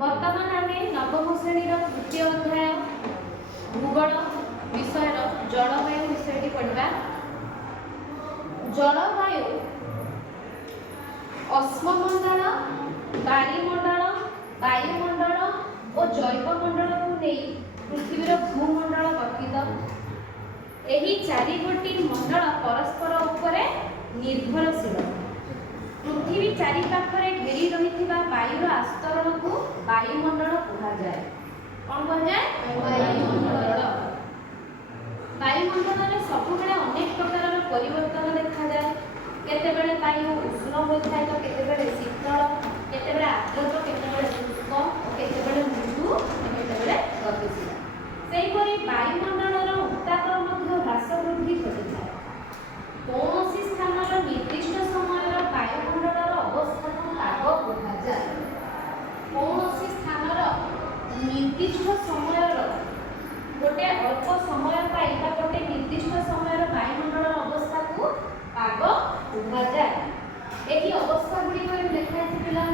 बर्तमान आम नवम श्रेणी तृतीय अध्याय भूगोल विषय जलवायु विषय पढ़ा। जलवायु अश्ममंडल बायुमंडल वायुमंडल और जैवमंडल को नहीं पृथ्वीर भूमंडल गठित। यही चारि गोटी मंडल परस्पर उपरे निर्भरशील। पृथ्वी चारि पाखरे घेरी रही वायुर आस्तरण को वायुमंडल कहुए। कौन कहुए? वायुमंडल। वायुमंडल में सबुबले अनेक प्रकार परिवर्तन देखा जाए। केतेबेले वायु उष्ण होता है तो केतेबेले शीतल, केतेबेले आर्द्र, केतेबेले शुष्क और केतेबेले मृदु, केतेबेले गतिशील। सेहीपरि वायुमंडलर उत्ताप मध्य ह्रास वृद्धि घटिଥାଏ। कौनसी स्थानर निर्दिष्ट समयर वायुमंडलर अवस्था को पाग कुहाଯାଏ। कौनसी स्थानर निर्दिष्ट समयर गोटे अल्प समय पाई गोटे निर्दिष्ट समयर वायुमंडलर अवस्था को पाग कुहाଯାଏ। एही अवस्था गुड़ी लिखा है पिला